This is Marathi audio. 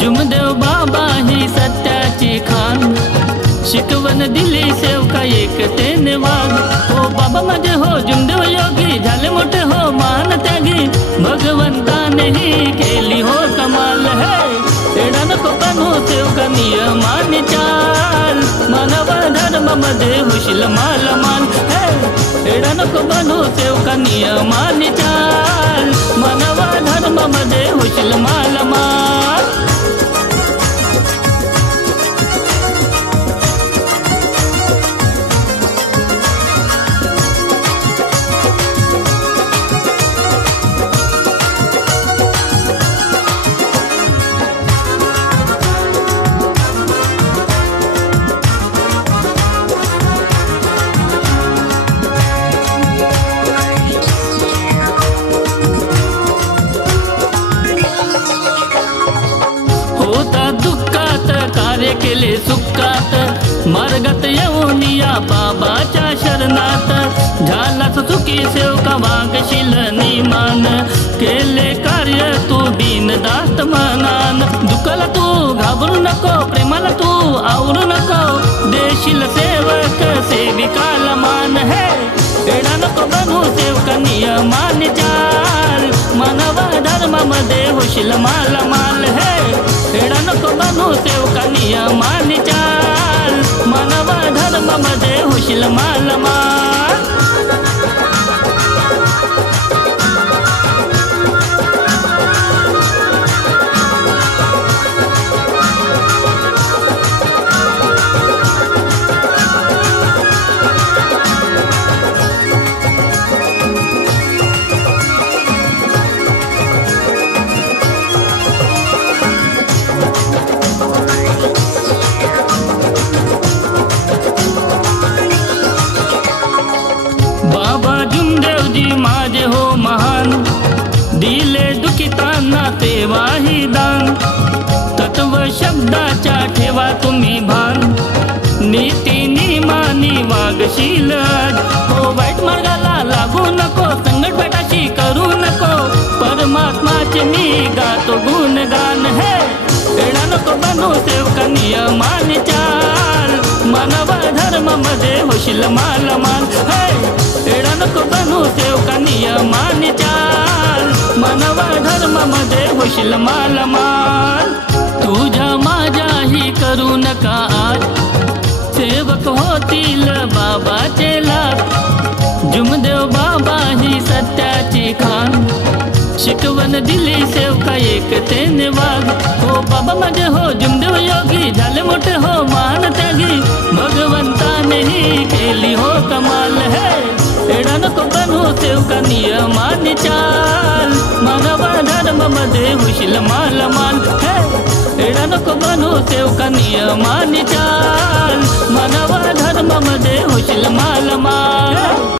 जुमदेव बाबा ही सत्याची खान, शिकवण दिली सेवका एकतेने वाग। हो बाबा माझे हो जुमदेव योगी, झाले मोठे हो मान त्यागी, भगवंतानेही केली हो कमाल है। एडा नको बनू सेवका नियमाने चाल, मानव धर्मामध्ये होशील मालमाल है। एडा नको बनू सेवका नियमाने चाल, मानव धर्मामध्ये होशील मालमाल। कार्य केले सुखात, मार्गात येऊन या बाबाच्या शरणात। झालाच चुकी सेवका वागशील निमान, केले कार्य तू बिनधास्त मनान। दुःखाला तू घाबरू नको, प्रेमाला तू आवरू नको, देशील सेवक सेविकाला मान है। एडा नको बनू सेवका नियमाने चाल, मानव धर्मामध्ये होशील मालमाल है। एडा नको बनू सेवका नियमाने चाल, मानव धर्मामध्ये होशील मालमाल। माझे हो महान, दिले दुखितांना तेव्हाही दान। तत्व शब्दाच्या ठेवा तुम्ही भान, नीती नियमानी वागशील आज। हो वाईट मार्गाला लागू नको, संकट भेटाशी करू नको, परमात्माचे मी गातो गुणगान है। एडा नको बनू सेवका नियमाने चाल, मानव धर्मामध्ये होशील मालमाल है। एडा नको बनू सेवका नियमाने चाल, मानव धर्मामध्ये होशील मालमाल। तुझ्या माझ्याही करू नका आज, सेवक होतील बाबाचे लाभ। जुमदेव बाबा ही सत्याची खान, शिकवण दिली सेवका एकतेने वाग। हो बाबा माझे हो जुमदेव योगी, झाले मोठे हो मान त्यागी, भगवंतानेही केली हो कमाल है। एडा नको बनू सेवका नियमाने चाल, मानव धर्मामध्ये होशील मालमाल है। एडा नको बनू सेवका नियमाने चाल, मानव धर्मामध्ये होशील मालमाल।